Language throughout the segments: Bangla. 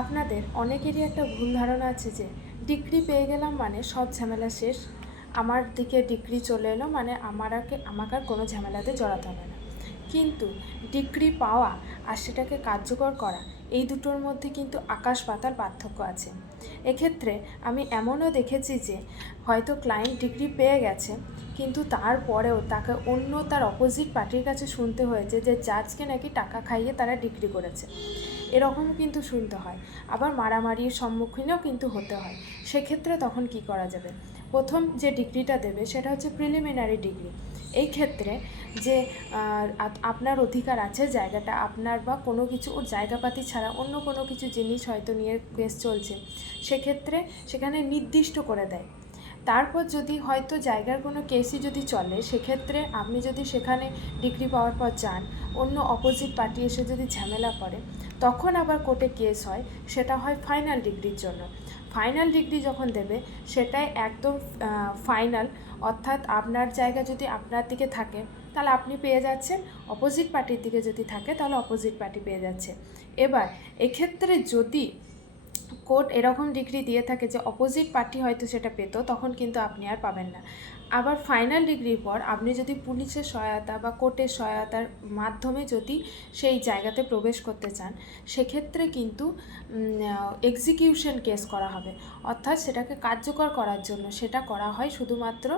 আপনাদের অনেকেরই একটা ভুল ধারণা আছে যে ডিগ্রি পেয়ে গেলাম মানে সব ঝামেলা শেষ, আমার দিকে ডিগ্রি চলে এলো মানে আমাকে আর কোনো ঝামেলাতে জড়াতে হবে না। কিন্তু ডিগ্রি পাওয়া আর সেটাকে কার্যকর করা, এই দুটোর মধ্যে কিন্তু আকাশ পাতাল পার্থক্য আছে। এক্ষেত্রে আমি এমনও দেখেছি যে হয়তো ক্লায়েন্ট ডিগ্রি পেয়ে গেছে, কিন্তু তারপরেও তাকে অন্য তার অপোজিট পার্টির কাছে শুনতে হয়েছে যে জাজকে নাকি টাকা খাইয়ে তারা ডিগ্রি করেছে। এরকমও কিন্তু শুনতে হয়, আবার মারামারির সম্মুখীনও কিন্তু হতে হয়। সেক্ষেত্রে তখন কি করা যাবে? প্রথম যে ডিগ্রিটা দেবে সেটা হচ্ছে প্রিলিমিনারি ডিগ্রি। এই ক্ষেত্রে যে আপনার অধিকার আছে, জায়গাটা আপনার বা কোনো কিছু ওর জায়গাপাতি ছাড়া অন্য কোনো কিছু জিনিস হয়তো নিয়ে কেস চলছে, সেক্ষেত্রে সেখানে নির্দিষ্ট করে দেয়। তারপর যদি হয়তো জায়গার কোনো কেসই যদি চলে, সেক্ষেত্রে আপনি যদি সেখানে ডিগ্রি পাওয়ার পর যান, অন্য অপোজিট পার্টি এসে যদি ঝামেলা করে, তখন আবার কোর্টে কেস হয়। সেটা হয় ফাইনাল ডিগ্রির জন্য। ফাইনাল ডিগ্রি যখন দেবে সেটাই একদম ফাইনাল, অর্থাৎ আপনার জায়গা যদি আপনার দিকে থাকে তাহলে আপনি পেয়ে যাচ্ছেন, অপোজিট পার্টির দিকে যদি থাকে তাহলে অপোজিট পার্টি পেয়ে যাচ্ছে। এবার এক্ষেত্রে যদি কোর্ট এরকম ডিগ্রি দিয়ে থাকে যে অপোজিট পার্টি হয়তো সেটা পেতো, তখন কিন্তু আপনি আর পাবেন না। আবার ফাইনাল ডিগ্রির পর আপনি যদি পুলিশের সহায়তা বা কোর্টের সহায়তার মাধ্যমে যদি সেই জায়গাতে প্রবেশ করতে চান, সেক্ষেত্রে কিন্তু এক্সিকিউশন কেস করা হবে, অর্থাৎ সেটাকে কার্যকর করার জন্য সেটা করা হয় শুধুমাত্র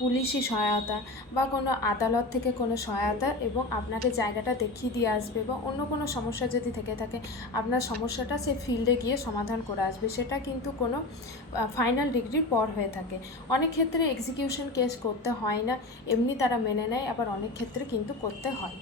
পুলিশি সহায়তা বা কোনো আদালত থেকে কোনো সহায়তা, এবং আপনাকে জায়গাটা দেখিয়ে দিয়ে আসবে, বা অন্য কোনো সমস্যা যদি থেকে থাকে আপনার সমস্যাটা সে ফিল্ডে গিয়ে সমাধান করে আসবে। সেটা কিন্তু কোনো ফাইনাল ডিগ্রির পর হয়ে থাকে। অনেক ক্ষেত্রে এক্সিকিউশন কেস করতে হয় না, এমনি তারা মেনে নেয়, আবার অনেক ক্ষেত্রে কিন্তু করতে হয়।